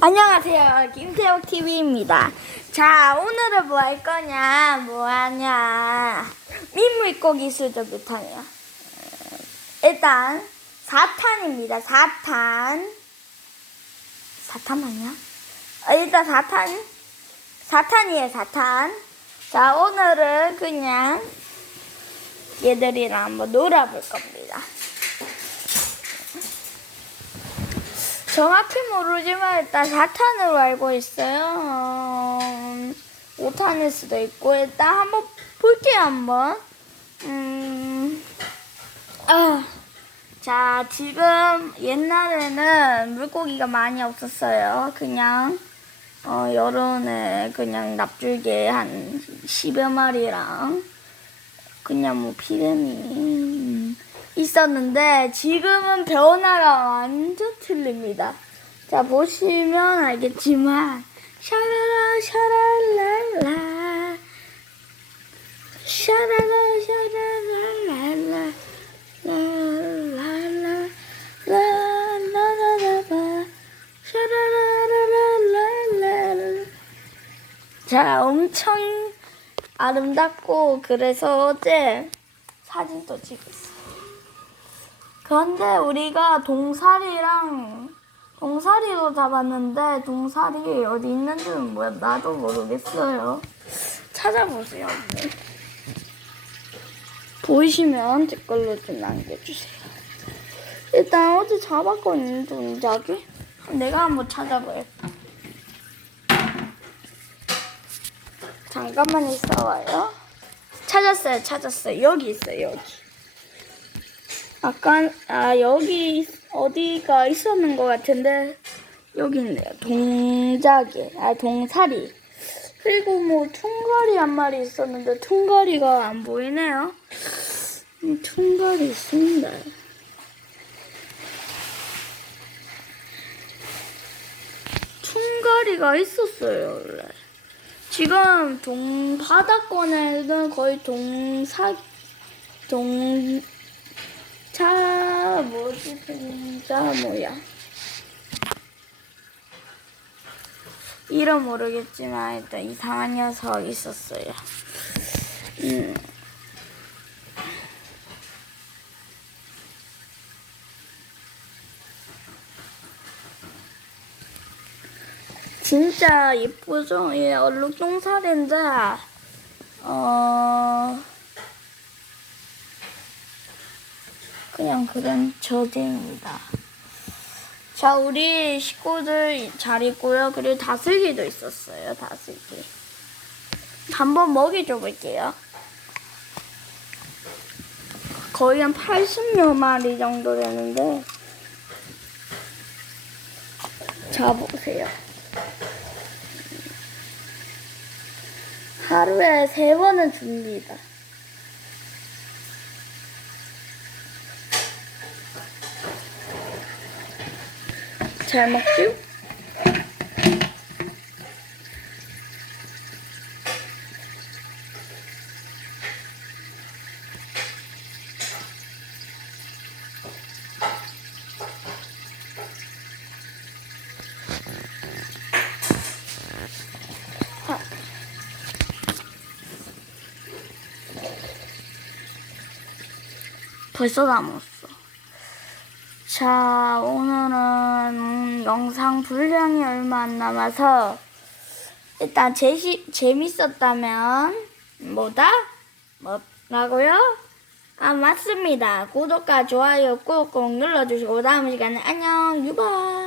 안녕하세요. 김태욱 TV입니다. 자, 오늘은 뭐 할 거냐, 뭐 하냐. 민물고기 수저부터 해요. 일단, 4탄입니다. 4탄. 4탄 맞냐? 어, 일단 4탄. 4탄이에요, 4탄. 자, 오늘은 그냥 얘들이랑 한번 놀아볼 겁니다. 정확히 모르지만 일단 4탄으로 알고 있어요. 어, 5탄일 수도 있고 일단 한번 볼게요 한번. 음, 아, 자 지금 옛날에는 물고기가 많이 없었어요. 그냥 어, 여름에 그냥 납줄개 한 10여 마리랑 그냥 뭐 피레미 음, 있었는데 지금은 변화가 완전 틀립니다. 자 보시면 알겠지만 샤라라 샤랄랄라. 샤라라 샤라라라랄랄라. 자 엄청 아름답고 그래서 어제 사진도 찍었어요. 그런데 우리가 동사리랑 동사리로 잡았는데 동사리 어디 있는지는 뭐야 나도 모르겠어요. 찾아보세요. 한번. 보이시면 댓글로 좀 남겨주세요. 일단 어제 잡았거든요 동작이. 내가 한번 찾아봐요. 잠깐만 있어봐요. 찾았어요, 찾았어요. 여기 있어요, 여기. 아까 아 여기 어디가 있었는 것 같은데 여기 있네요. 동작이 아 동사리 그리고 뭐 퉁가리 한 마리 있었는데 퉁가리가 안 보이네요. 음, 퉁가리 있습니다. 퉁가리가 있었어요 원래. 지금 동 바다권에는 거의 동사 동차 뭐지 진짜 뭐야 이름 모르겠지만 일단 이상한 녀석 있었어요. 음. 진짜 예쁘죠? 이 얼룩동살인데 어. 그냥 그런 저대입니다. 자, 우리 식구들 잘 있고요. 그리고 다슬기도 있었어요. 다슬기. 한번 먹이 줘볼게요. 거의 한 80여 마리 정도 되는데. 자, 보세요. 하루에 세 번은 줍니다. 잘 먹죠? 벌써 다 먹었어. 자, 오늘은 음, 영상 분량이 얼마 안 남아서 일단 제시, 재밌었다면 뭐다? 뭐라고요? 아, 맞습니다. 구독과 좋아요 꾹꾹 눌러주시고 다음 시간에 안녕, 유바.